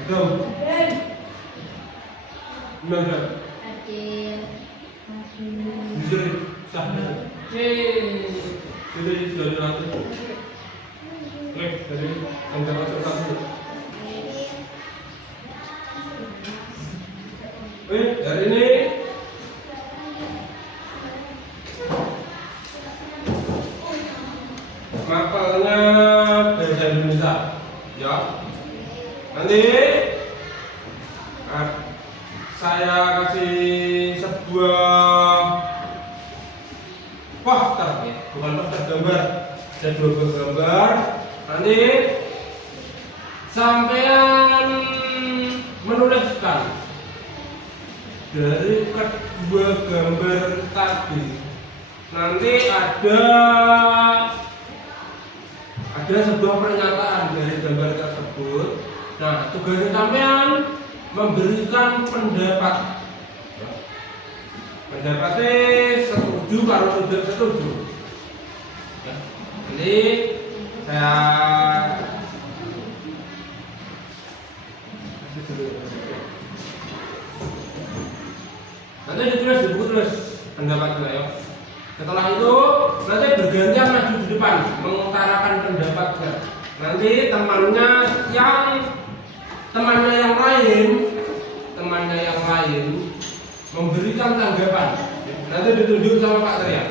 Betul. Gimana? Adil. Jujur, sah. Jadi dari nanti. Oke, dari angka masuk satu. Dari ini mapelnya bahasa Indonesia, ya. Nanti saya kasih sebuah poster, ya. Bukan poster, gambar. Ada dua buah gambar. Nanti sampean menuliskan dari kedua gambar tadi. Nanti ada sebuah pernyataan dari gambar tersebut. Nah, tugasnya sampean memberikan pendapat. Pendapatnya setuju kalau tidak setuju. Ya. Jadi saya nanti ditulis di buku, tulis pendapatnya, ya. Setelah itu nanti bergantian maju di depan mengutarakan pendapatnya. Nanti temannya yang lain memberikan tanggapan. Nanti ditunjuk sama Pak Trian.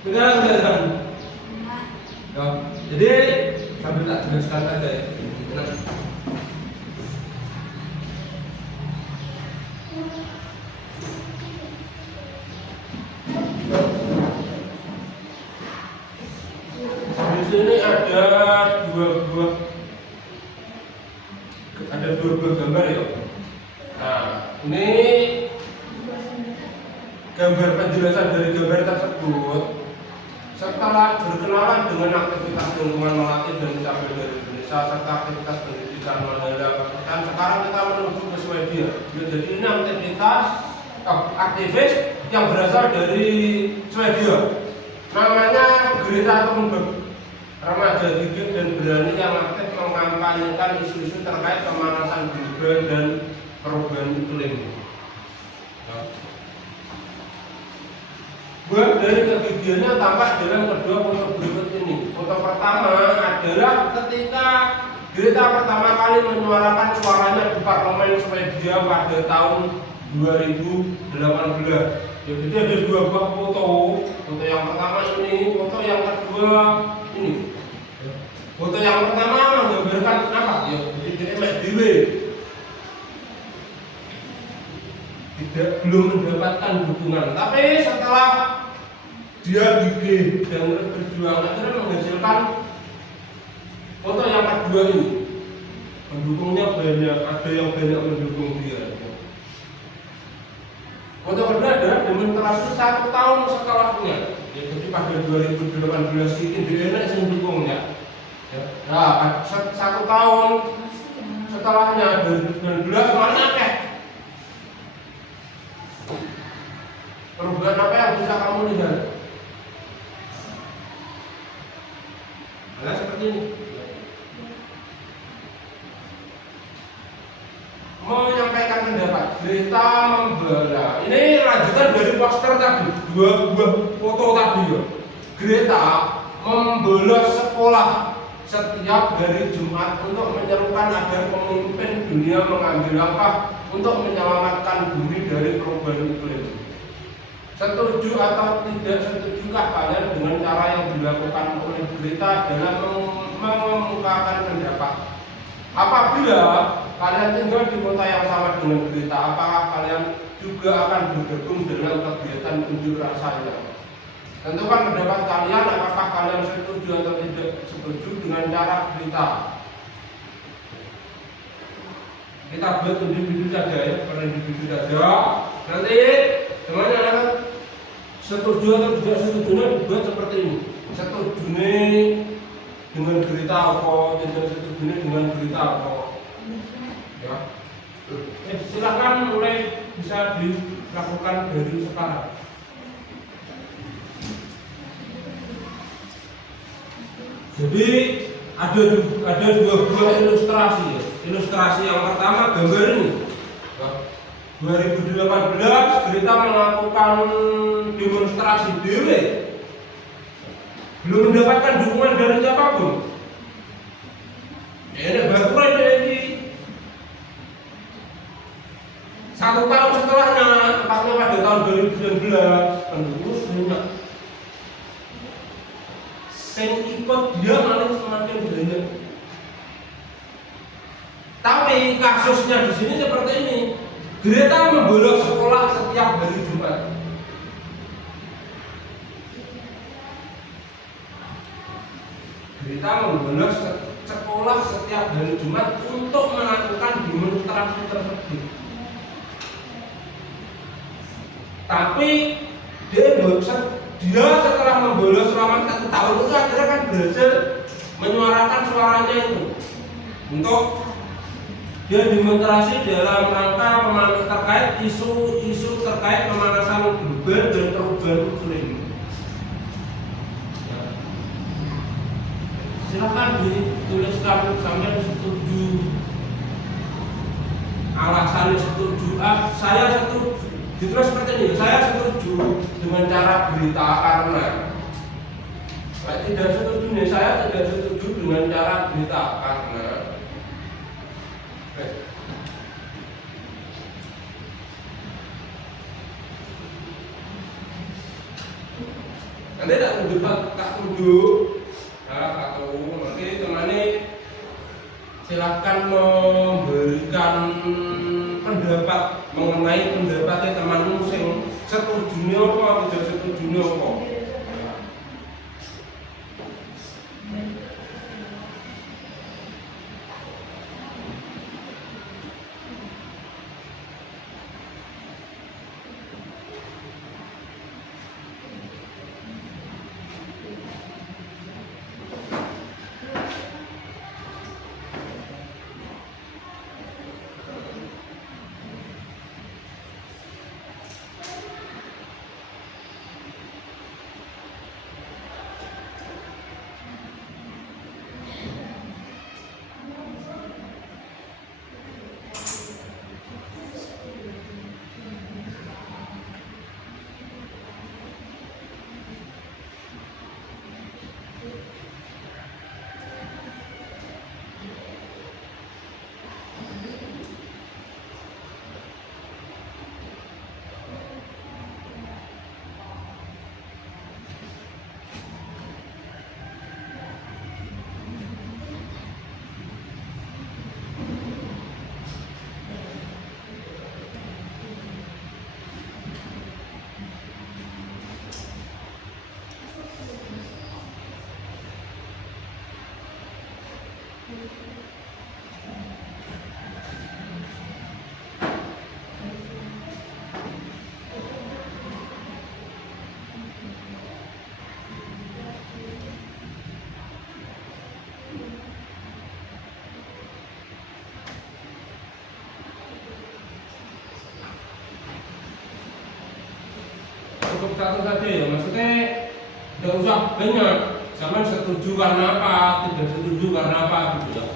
Kelihatan. Ya, jadi sambil tak jelaskan aja, ya. Di sini ada dua buah gambar, ya. Nah, ini gambar penjelasan dari gambar tersebut. Setelah berkenalan dengan aktivitas lingkungan melatih dan mencapai dari Indonesia serta aktivitas pendidikan dan sekarang kita menuju ke Swedia. Jadi ini aktivitas aktivis yang berasal dari Swedia. Namanya Greta Thunberg, remaja gigih dan berani yang aktif mengkampanyekan isu-isu terkait pemanasan global dan perubahan iklim. Buat dari kegigihannya tampak dalam kedua foto berikut ini. Foto pertama adalah ketika Greta pertama kali menyuarakan suaranya di parlemen Swedia pada tahun 2018. Jadi ada dua buah foto. Foto yang pertama ini, foto yang kedua ini. Foto yang pertama menggambarkan apa? Ya, jadi McDiwe belum mendapatkan dukungan, tapi setelah dia gigih dan terus berjuang akhirnya menghasilkan foto yang kedua ini. Pendukungnya banyak, ada yang banyak mendukung dia. Foto kedua adalah demonstrasi 1 tahun setelahnya, jadi pada 2018 ini enak sih mendukungnya. Nah, 1 tahun setelahnya 2019 mana akeh. Perubahan apa yang bisa kamu lihat? Nah, seperti ini. Menyampaikan pendapat, Greta membela. Ini lanjutan dari poster tadi, dua buah foto tadi, ya. Greta membela sekolah setiap hari Jumat untuk menyerukan agar pemimpin dunia mengambil langkah untuk menyelamatkan bumi dari perubahan Setuju atau tidak setujukah kalian dengan cara yang dilakukan oleh berita dalam mengemukakan pendapat? Apabila kalian tinggal di kota yang sama dengan berita, apakah kalian juga akan bergabung dalam kegiatan unjuk rasanya? Tentukan pendapat kalian, apakah kalian setuju atau tidak setuju dengan cara berita. Kita buat individu saja ya, per individu saja. Nanti semuanya akan setuju atau tidak setujunya dibuat seperti ini. Setuju dengan berita apa, tidak setuju dengan berita apa. Ya. Silakan mulai bisa dilakukan dari sekarang. Jadi ada dua buah ilustrasi ya. Ilustrasi yang pertama gambar ini. 2018 berita melakukan demonstrasi dewe, belum mendapatkan dukungan dari siapapun. Ini baru aja ini. 1 tahun setelahnya, tepatnya pada tahun 2019, penduduk banyak. Yang ikut dia malah semakin banyak. Tapi kasusnya di sini seperti ini. Greta membolos sekolah setiap hari Jumat. Greta membolos sekolah setiap hari Jumat untuk melakukan demonstrasi tersebut. Tapi dia setelah membolos selama 1 tahun itu akhirnya kan berhasil menyuarakan suaranya itu untuk dia demonstrasi dalam rangka terkait isu terkait pemanasan global dan perubahan iklim. Ya. Silakan dituliskan sampai setuju, alasannya setuju. Saya setuju. Ditulis seperti ini, saya setuju dengan cara berita karena tidak setuju nih, saya tidak setuju dengan cara berita karena nanti tak tunjuk atau nanti temani silahkan memberikan pendapat mengenai pendapatnya temanmu sing setujunya apa tidak setujunya apa. Cukup satu saja ya, maksudnya tidak usah banyak. Zaman setuju karena apa, tidak setuju karena apa gitu ya.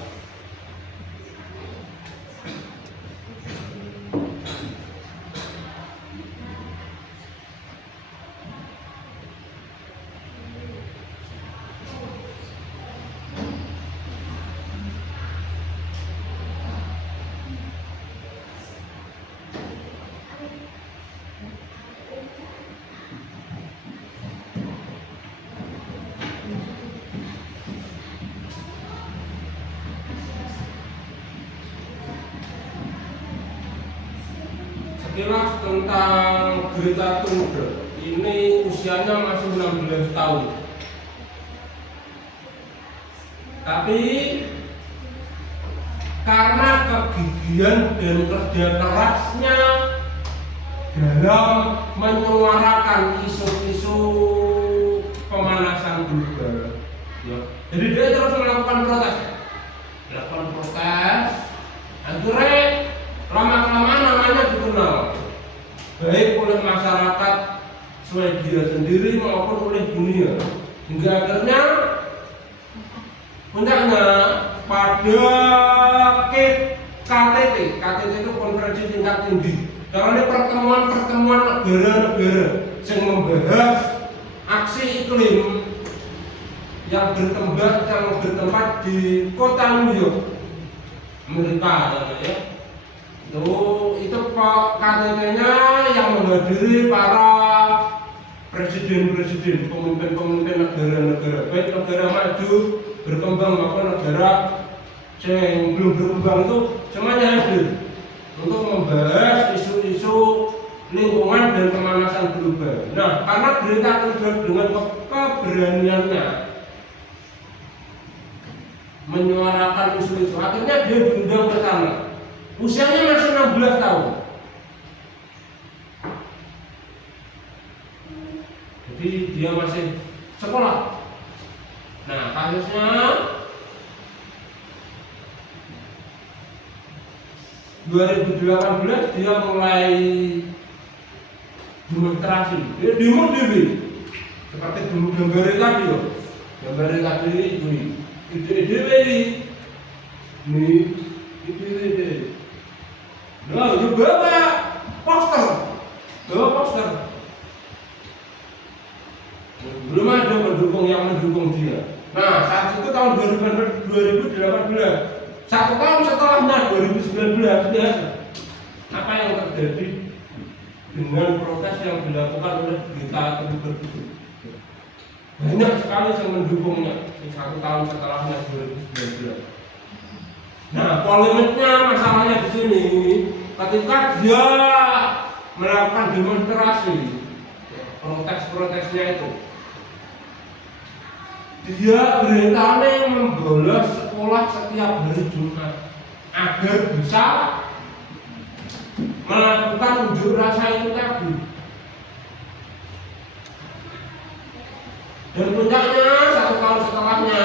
tentang Greta Thunberg. Ini usianya masih 16 tahun. Tapi karena kegigihan dan kerja kerasnya dalam menyuarakan isu-isu pemanasan global, ya. Jadi dia terus melakukan protes, akhirnya lama-kelamaan namanya dikenal, baik oleh masyarakat Swedia sendiri maupun oleh dunia, hingga akhirnya puncaknya pada KTT itu konferensi tingkat tinggi. Karena ini pertemuan negara-negara yang membahas aksi iklim yang bertempat di kota New York, Amerika, ya. Itu KTT-nya yang menghadiri para presiden-presiden, pemimpin negara-negara, baik negara maju, berkembang maupun negara yang belum berkembang, itu semuanya hadir untuk membahas isu-isu lingkungan dan pemanasan global. Nah, karena Greta Thunberg dengan keberaniannya menyuarakan isu-isu, akhirnya dia diundang ke sana. Usianya masih 16 tahun. Jadi dia masih sekolah. Nah, kasusnya 2018 dia mulai demonstrasi. Dia demo seperti gambar tadi, ide-ide ide. Nah, dia bawa poster. Belum ada pendukung yang mendukung dia. Nah, saat itu tahun 2018, 1 tahun setelahnya 2019, lihat apa yang terjadi dengan protes yang dilakukan oleh Greta Thunberg itu. Banyak sekali yang mendukungnya 1 tahun setelahnya 2019. Nah, polemiknya masalahnya di sini, ketika dia melakukan demonstrasi, protes-protesnya itu, dia berencana membolos sekolah setiap hari Jumat agar bisa melakukan unjuk rasa itu tadi. Dan puncaknya 1 tahun setelahnya,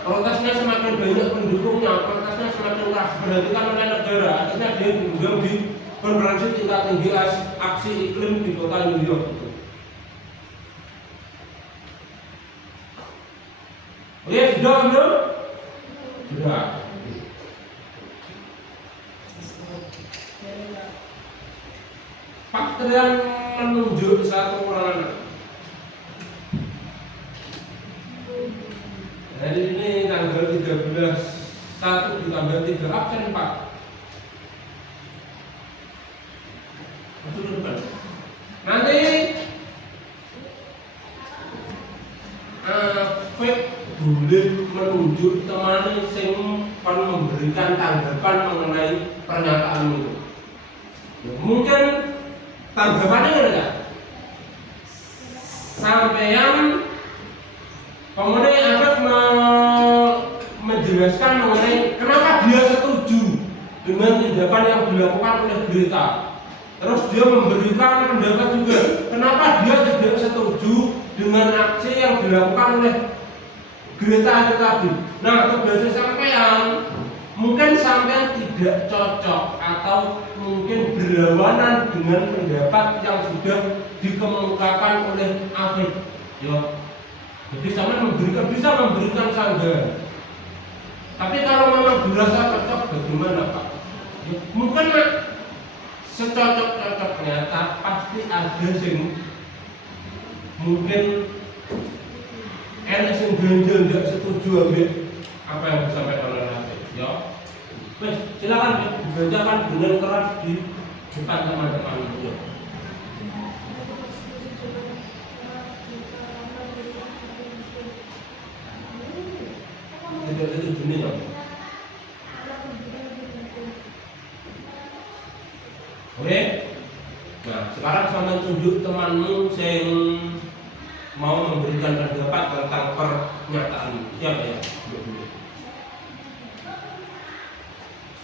protesnya semakin banyak pendukungnya, protesnya semakin keras diperhatikan oleh negara. Akhirnya dia diundang di konferensi tingkat tinggi aksi iklim di kota New York. Oke, sudah belum? Sudah. Pak Trian menunjuk 1 orang anak. Hari ini tanggal 13, 1 ditambah 3, absen 4. Nanti boleh menunjuk teman yang memberikan tanggapan mengenai pernyataan itu. Mungkin tanggapannya ada sampean kemudian Afek menjelaskan mengenai kenapa dia setuju dengan tindakan yang dilakukan oleh Greta. Terus dia memberikan pendapat juga kenapa dia tidak setuju dengan aksi yang dilakukan oleh Greta itu tadi. Nah, kebiasaan sampean mungkin sampean tidak cocok atau mungkin berlawanan dengan pendapat yang sudah dikemukakan oleh Afek. Ya. Jadi sampean bisa memberikan sanggah. Tapi kalau memang dirasa cocok, bagaimana Pak? Ya, mungkin secocok-cocoknya, pasti ada yang mungkin enak yang ganjil tidak setuju ambil apa yang disampaikan oleh Afek. Ya, silakan dibacakan dengan keras di depan teman-teman. Ya. Itu jenis ya. Oke. Nah, sekarang sama tunjuk temanmu yang mau memberikan pendapat tentang pernyataan. Siapa ya?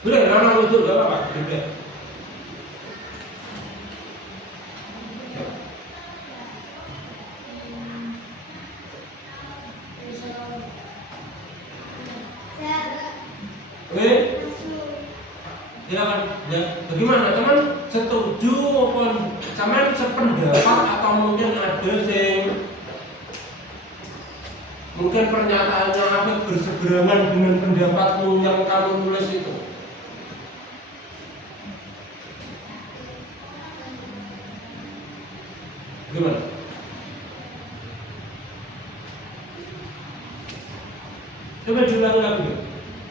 Boleh, nama itu gak apa-apa. Boleh. Oke, silakan. Ya, bagaimana teman? Setuju maupun sama sependapat atau mungkin ada yang mungkin pernyataannya Afid berseberangan dengan pendapatmu yang kamu tulis itu? Gimana? Coba diulang lagi.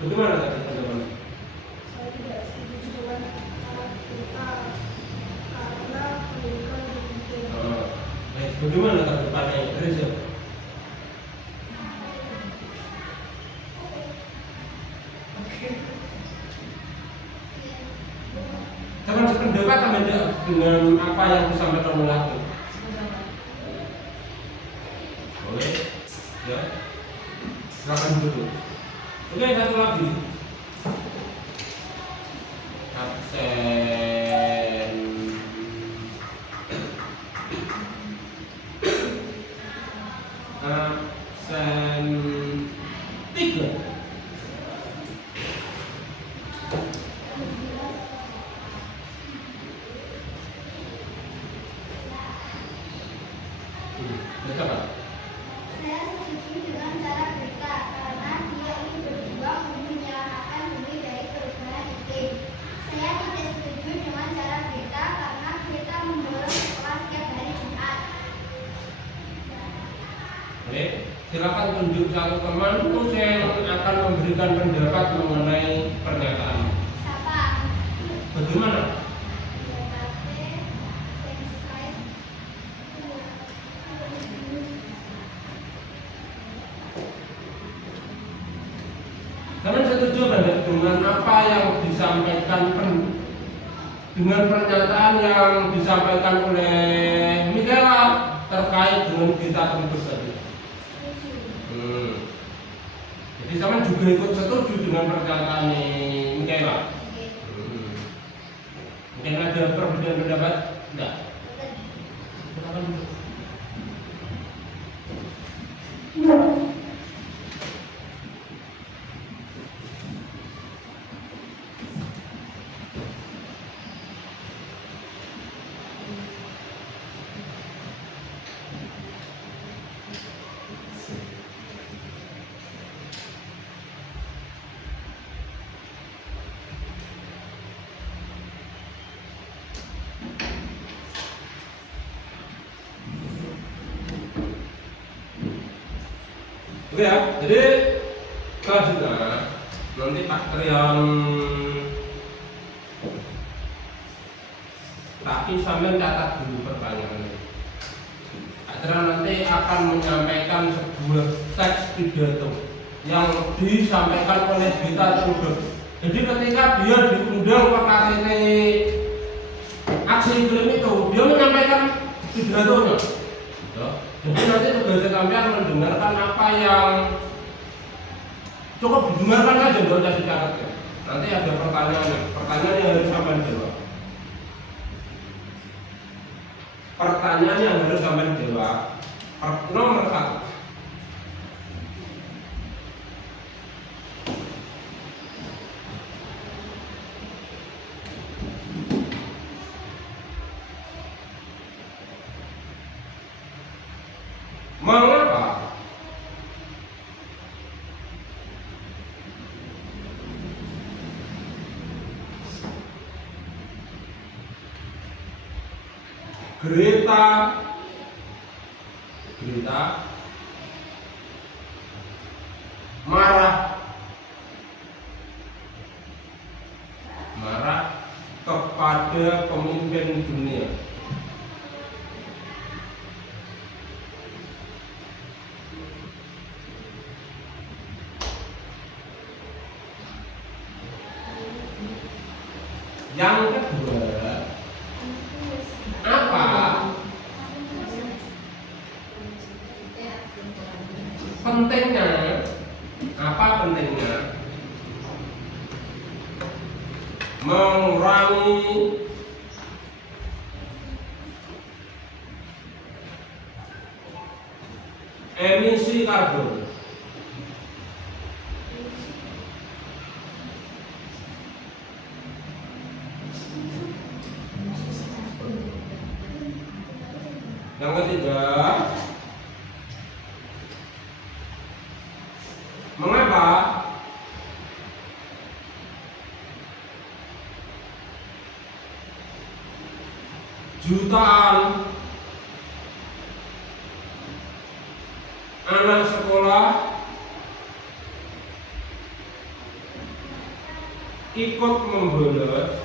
Bagaimana tadi teman-teman? Saya tidak setuju dengan kita karena pendidikan pendidikan. Bagaimana tanggapannya Reza? Teman sependapat dengan apa yang disampaikan oleh aku? Boleh? Ya. Silakan dulu. Oke, satu lagi. Absen. Absen 3. Baca Pak. Saya setuju dengan cara berita karena dia ingin berjuang untuk menyelamatkan bumi dari perubahan iklim. Saya tidak setuju dengan cara berita karena berita mendorong sekolah setiap hari Jumat. Oke, silakan tunjuk satu temanmu yang akan memberikan pendapat mengenai pernyataan. Siapa? Bagaimana? Kalian setuju tidak dengan apa yang disampaikan dengan pernyataan yang disampaikan oleh Michaela terkait dengan kita tembus tadi? Jadi sama juga ikut setuju dengan pernyataan Michaela. Mungkin ada perbedaan pendapat? Enggak. Oke ya, jadi selanjutnya nanti Pak Trian tapi sambil catat dulu pertanyaannya. Pak Trian nanti akan menyampaikan sebuah teks pidato yang disampaikan oleh Greta Thunberg. Jadi ketika dia diundang ke KTT aksi iklim itu, dia menyampaikan pidatonya. Jadi nanti tugas sampean mendengarkan apa yang cukup didengarkan aja, nggak usah dicatat ya. Nanti ada pertanyaan yang harus sampean jawab. Pertanyaan yang harus sampean jawab. Nomor 1. Mengapa Greta marah kepada pemimpin dunia? Yang kedua, apa pentingnya? Apa pentingnya? Mengurangi emisi karbon. Yang ketiga, mengapa jutaan anak sekolah ikut membolos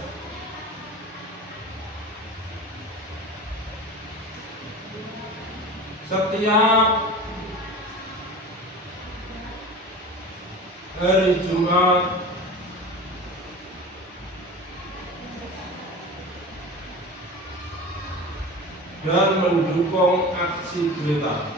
setiap hari Jumat dan mendukung aksi Greta.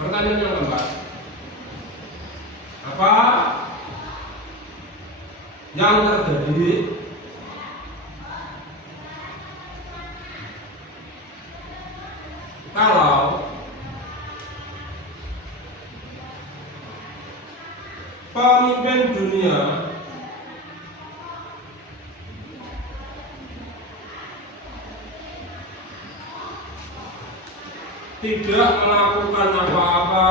Pertanyaan yang keempat, apa yang terjadi kalau pemimpin dunia tidak melakukan apa-apa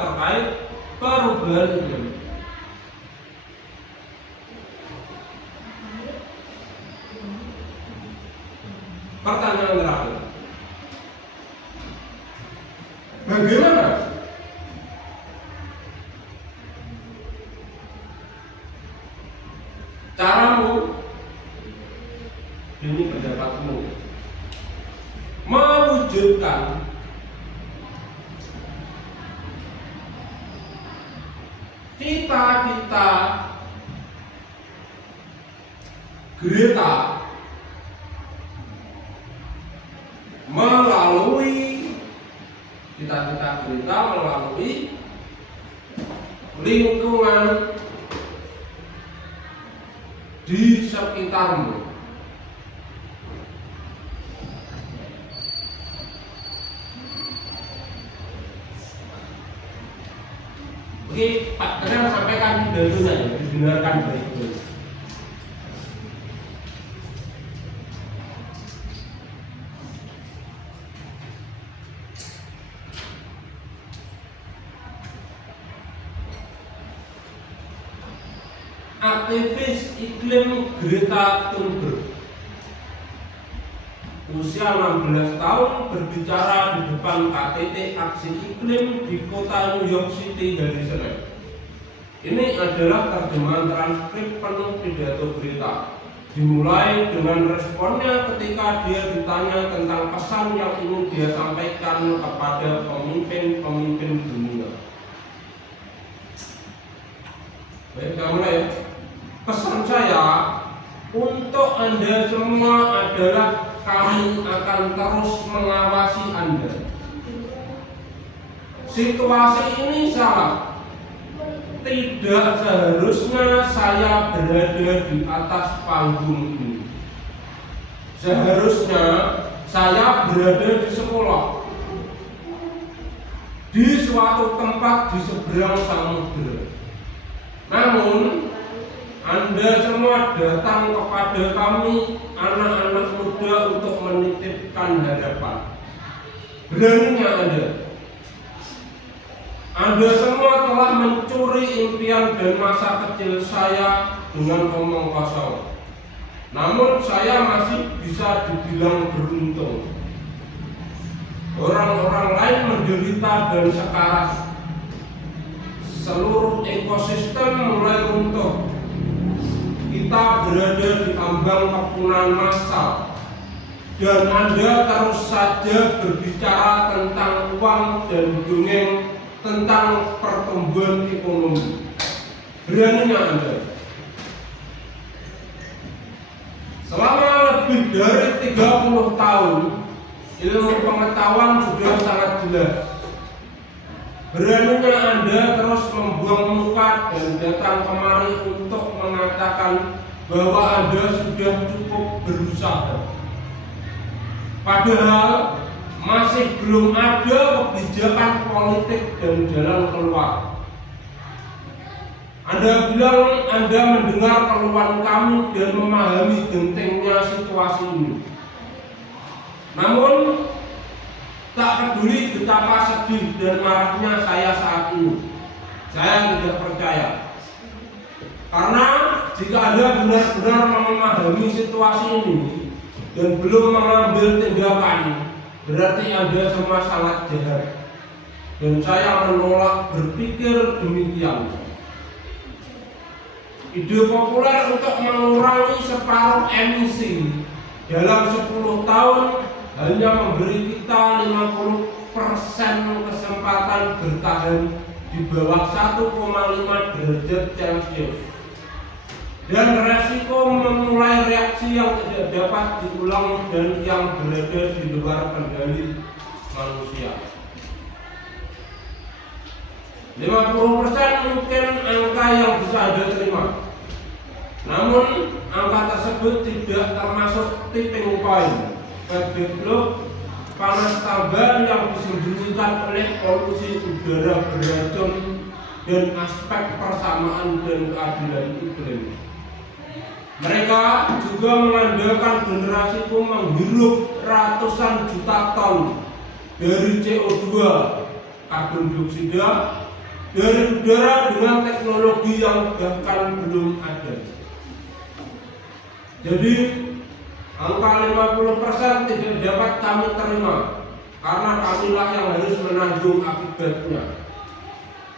terkait perubahan iklim. Pertanyaan terakhir, bagaimana caramu, ini pendapatmu, mewujudkan cita-cita Greta melalui lingkungan di sekitarmu. Oke, Pak Kedang sampaikan pidatonya ya, didengarkan baik-baik. Aktivis iklim Greta Thunberg usia 16 tahun berbicara di depan KTT aksi iklim di kota New York City hari Senin. Ini adalah terjemahan transkrip penuh pidato Greta. Dimulai dengan responnya ketika dia ditanya tentang pesan yang ingin dia sampaikan kepada pemimpin-pemimpin dunia. Baik, kita mulai ya. Pesan saya untuk Anda semua adalah kami akan terus mengawasi Anda. Situasi ini salah. Tidak seharusnya saya berada di atas panggung ini. Seharusnya saya berada di sekolah, di suatu tempat di seberang samudera. Namun Anda semua datang kepada kami, anak-anak muda, untuk menitipkan harapan. Beraninya Anda semua telah mencuri impian dan masa kecil saya dengan omong kosong. Namun saya masih bisa dibilang beruntung. Orang-orang lain menderita dan sekarat. Seluruh ekosistem mulai runtuh. kita berada di ambang kepunahan massal dan Anda terus saja berbicara tentang uang dan dongeng tentang pertumbuhan ekonomi. Beraninya Anda. Selama lebih dari 30 tahun, ilmu pengetahuan sudah sangat jelas. Beraninya Anda terus membuang muka dan datang kemari untuk mengatakan bahwa Anda sudah cukup berusaha. Padahal masih belum ada kebijakan politik dan jalan keluar. Anda bilang Anda mendengar keluhan kami dan memahami gentingnya situasi ini. Namun tak peduli betapa sedih dan marahnya saya saat ini, saya tidak percaya. Karena jika Anda benar-benar memahami situasi ini dan belum mengambil tindakan, berarti Anda semua sangat jahat. Dan saya menolak berpikir demikian. Ide populer untuk mengurangi separuh emisi dalam 10 tahun hanya memberi kita 50% kesempatan bertahan di bawah 1,5 derajat Celcius. Dan resiko memulai reaksi yang tidak dapat diulang dan yang berada di luar kendali manusia. 50% mungkin angka yang bisa Anda terima. Namun angka tersebut tidak termasuk tipping point, feedback loop, panas tambahan yang disembunyikan oleh polusi udara beracun dan aspek persamaan dan keadilan iklim. Mereka juga mengandalkan generasiku menghirup ratusan juta ton dari CO2, karbon dioksida, dari udara dengan teknologi yang bahkan belum ada. Jadi angka 50% tidak dapat kami terima karena kamilah yang harus menanggung akibatnya.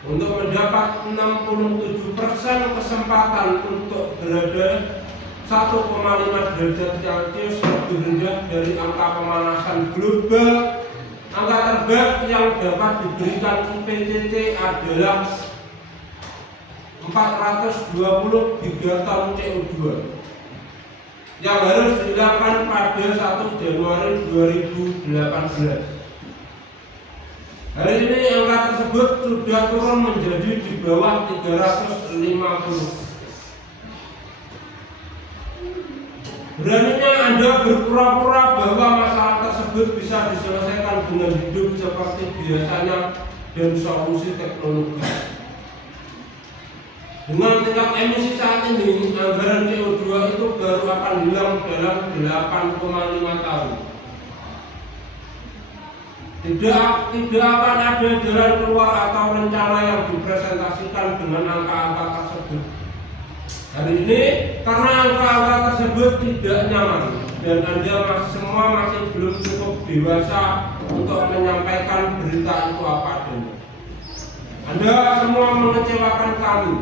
Untuk mendapat 67% kesempatan untuk berada 1,5 derajat Celcius lebih rendah dari angka pemanasan global, angka terbaik yang dapat diberikan IPCC adalah 420 gigaton CO2 yang harus dihilangkan pada 1 Januari 2018. Hari ini angka tersebut sudah turun menjadi di bawah 350. Beraninya Anda berpura-pura bahwa masalah tersebut bisa diselesaikan dengan hidup seperti biasanya dan solusi teknologi. Dengan tingkat emisi saat ini, anggaran CO2 itu baru akan hilang dalam 8,5 tahun. Tidak akan ada jalan keluar atau rencana yang dipresentasikan dengan angka-angka tersebut. Hari ini, karena angka-angka tersebut tidak nyaman dan Anda semua masih belum cukup dewasa untuk menyampaikan berita itu apa adanya. Anda semua mengecewakan kami,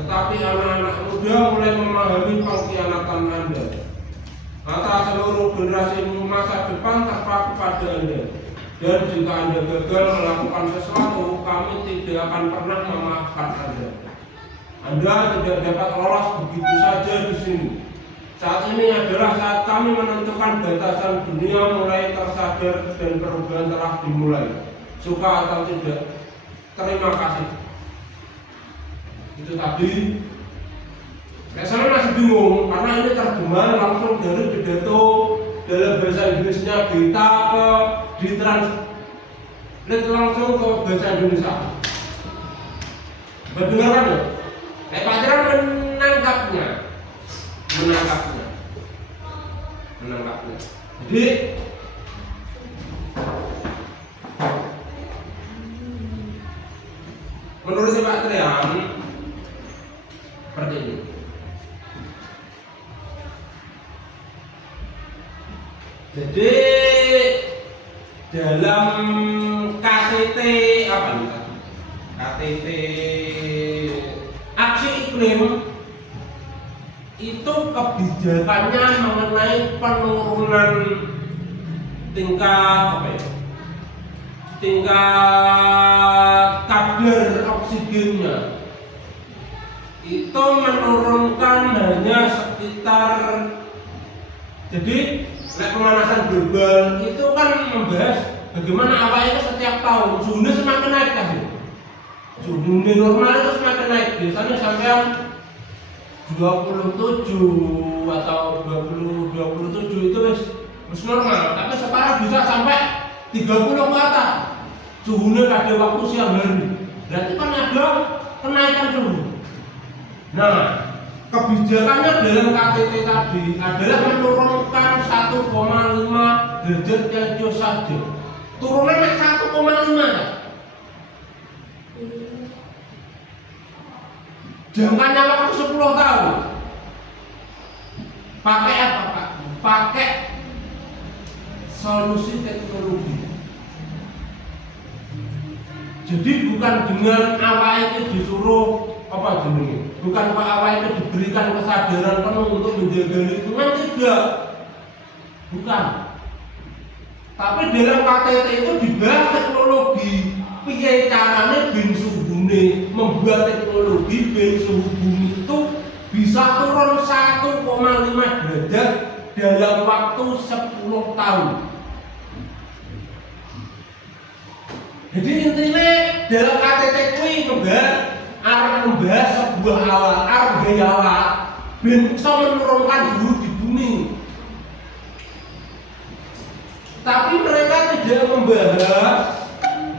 tetapi anak-anak muda mulai memahami pengkhianatan Anda. Maka seluruh generasi masa depan terpaku pada Anda. Dan jika Anda gagal melakukan sesuatu, kami tidak akan pernah memaafkan Anda. Anda tidak dapat lolos begitu saja di sini. Saat ini adalah saat kami menentukan batasan dunia mulai tersadar dan perubahan telah dimulai. Suka atau tidak, terima kasih. Itu tadi. Saya masih bingung karena ini terjemahan langsung dari pidato dalam bahasa Inggrisnya kita ke ditranslate langsung ke bahasa Indonesia. Mendengarkan ya? Pak Jiran menangkapnya. Jadi menurut Pak Trian seperti ini. Jadi dalam KTT apa nih? KTT aksi iklim itu kebijakannya mengenai penurunan tingkat apa ya? Tingkat kadar oksigennya itu menurunkan hanya sekitar, jadi pemanasan global itu kan membahas bagaimana apa itu setiap tahun suhunya semakin naik kan, suhu normal itu semakin naik, biasanya sampai 27 atau 27 itu wis normal, tapi sekarang bisa sampai 30 ke atas suhunya pada waktu siang hari, berarti kan ada kenaikan suhu. Nah, kebijakannya dalam KTT tadi adalah menurunkan 1,5 derajat Celcius saja. Turunnya 1,5 ya. Jangkanya waktu 10 tahun. Pakai apa Pak? Pakai solusi teknologi. Jadi bukan dengan awal itu disuruh apa jenenge? Bukan Pak awal itu diberikan kesadaran penuh untuk menjaga lingkungan, tidak. Bukan. Tapi dalam KTT itu dibahas teknologi. Piye carane ben suhune, membuat teknologi ben suhu bumi itu bisa turun 1,5 derajat dalam waktu 10 tahun. Jadi intinya dalam KTT kuwi membahas sebuah awal ben bisa menurunkan suhu di bumi. Tapi mereka tidak membahas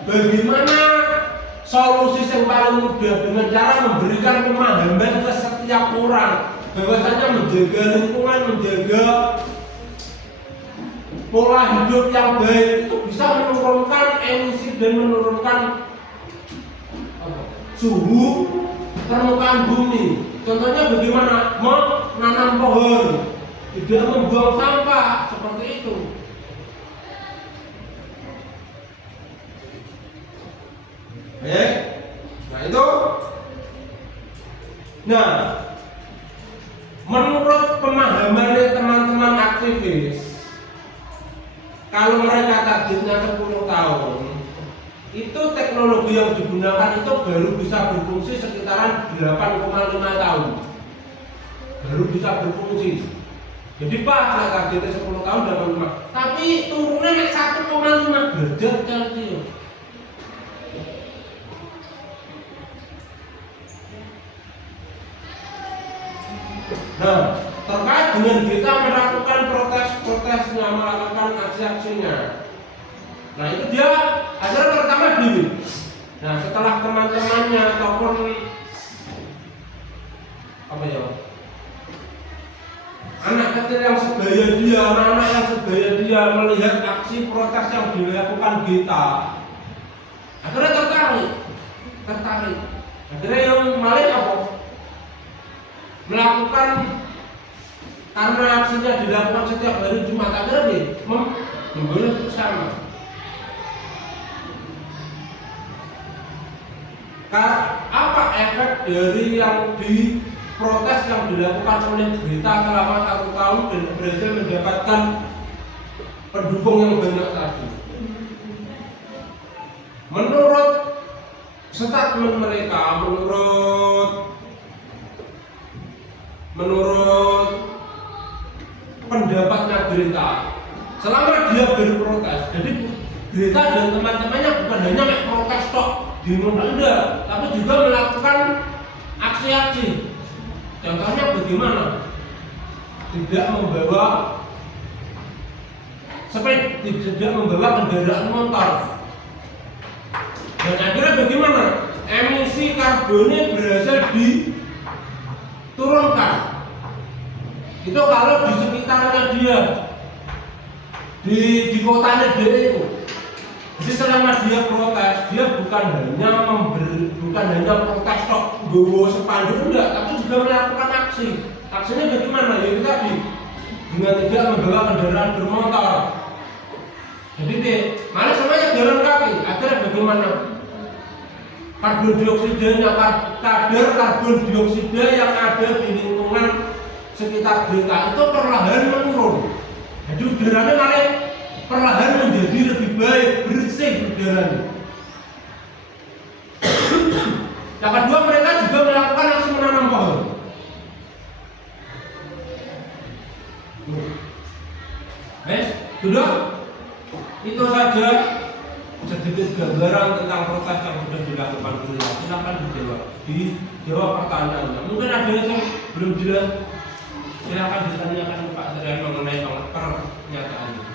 bagaimana solusi yang paling mudah dengan cara memberikan pemahaman ke setiap orang bahwasanya menjaga lingkungan, menjaga pola hidup yang baik itu bisa menurunkan emisi dan menurunkan suhu permukaan bumi. Contohnya bagaimana? Menanam pohon, tidak membuang sampah, seperti itu. Nah itu. Nah, menurut pemahaman teman-teman aktivis, kalau mereka targetnya 10 tahun, itu teknologi yang digunakan itu baru bisa berfungsi sekitaran 8,5 tahun. Baru bisa berfungsi. Jadi pas targetnya 10 tahun 8,5. Tapi turunnya 1,5 derajat Celcius. Nah, terkait dengan kita melakukan protes-protesnya, melakukan aksi-aksinya. Nah, itu dia akhirnya pertama diri. Nah, setelah teman-temannya ataupun apa ya, anak kecil yang sebaya dia, anak-anak yang sebaya dia melihat aksi protes yang dilakukan kita, akhirnya tertarik. Akhirnya yang malah apa? Melakukan, karena aksinya dilakukan setiap hari Jumat, akhirnya dia membunuh bersama. Apa efek dari yang diprotes yang dilakukan oleh Greta selama 1 tahun dan berhasil mendapatkan pendukung yang banyak tadi? Menurut statement mereka, menurut pendapatnya Greta, selama dia berprotes, jadi Greta dan teman-temannya bukan hanya protes tok di Indonesia, tapi juga melakukan aksi-aksi. Contohnya bagaimana? Tidak membawa kendaraan motor. Dan akhirnya bagaimana? Emisi karbonnya berhasil diturunkan. Itu kalau di sekitarnya dia, di kotanya dia itu. Jadi selama dia protes, dia bukan hanya protes tok gowo sepanduk, enggak, tapi juga melakukan aksi. Aksinya bagaimana? Ya itu tadi, dengan tidak membawa kendaraan bermotor. Jadi malah semuanya jalan kaki. Akhirnya bagaimana? Kadar karbon dioksida yang ada di lingkungan sekitar berita itu perlahan menurun. Jadi udaranya malah perlahan menjadi lebih baik, bersih udaranya. Yang kedua, mereka juga melakukan aksi menanam pohon. Sudah? Itu saja sedikit gambaran tentang protes yang sudah dilakukan dulu. Silakan dijawab pertanyaannya. Mungkin ada yang belum jelas. Silakan ditanyakan Pak Trian mengenai pernyataannya.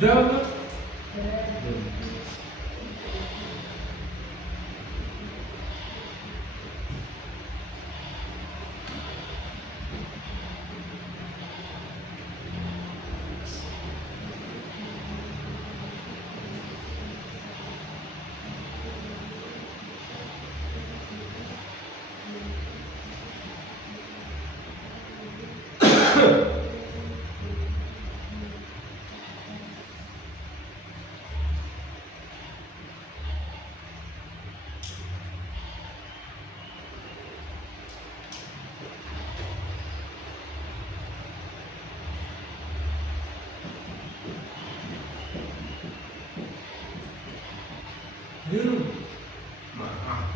Jawab. Maaf.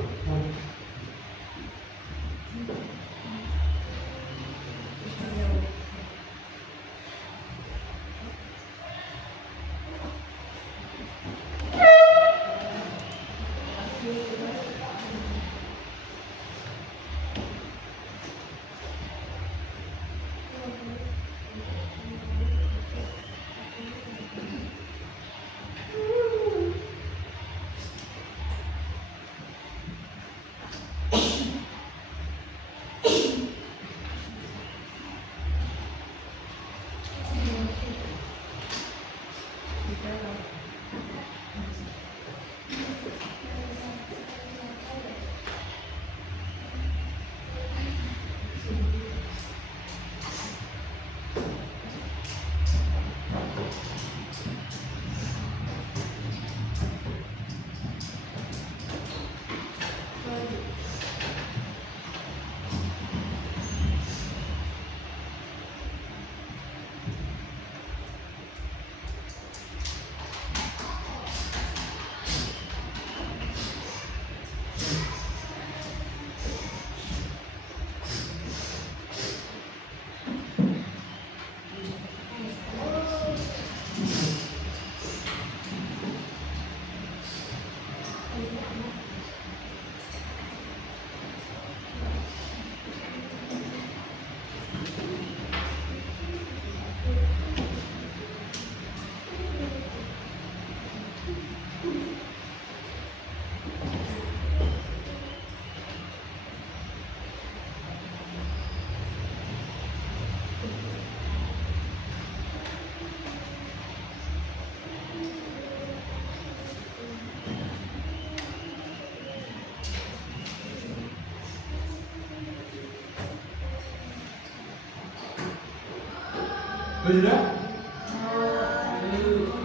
Sudah?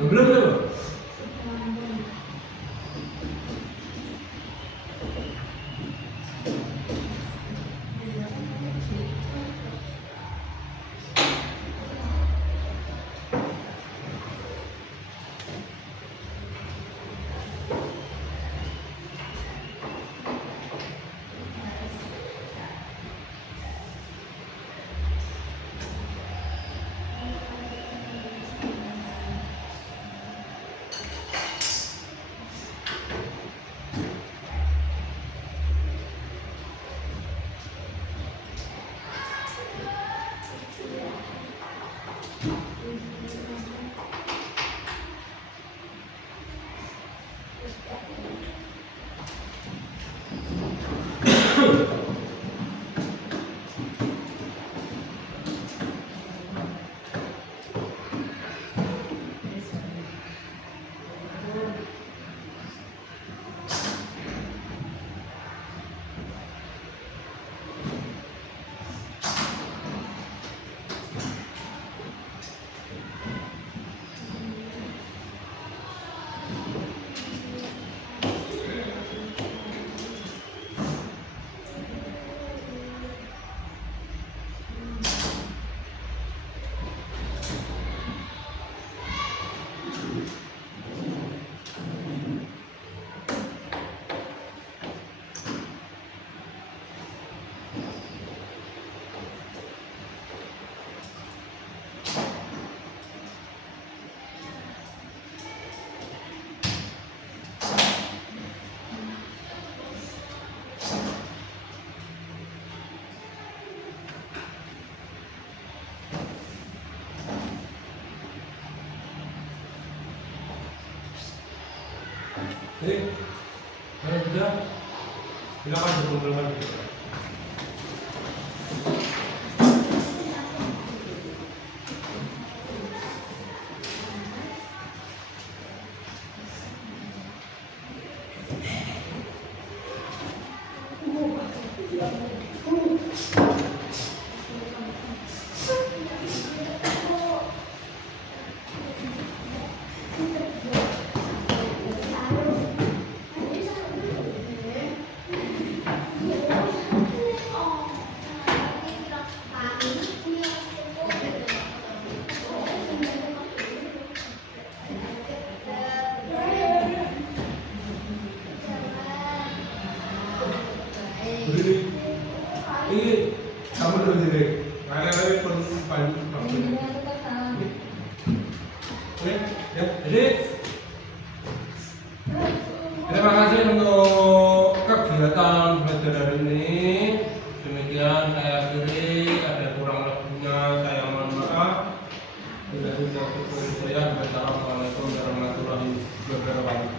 Belum belum. Sudah, silakan dikumpulkan. Berdiri. Ini kamu berdiri. Ada pun panjang. Oke, ya. Jadi terima kasih untuk kegiatan belajar hari ini. Demikian saya akhiri. Ada kurang lebihnya saya mohon maaf. Bila tidak cukup saya. Wassalamualaikum warahmatullahi wabarakatuh.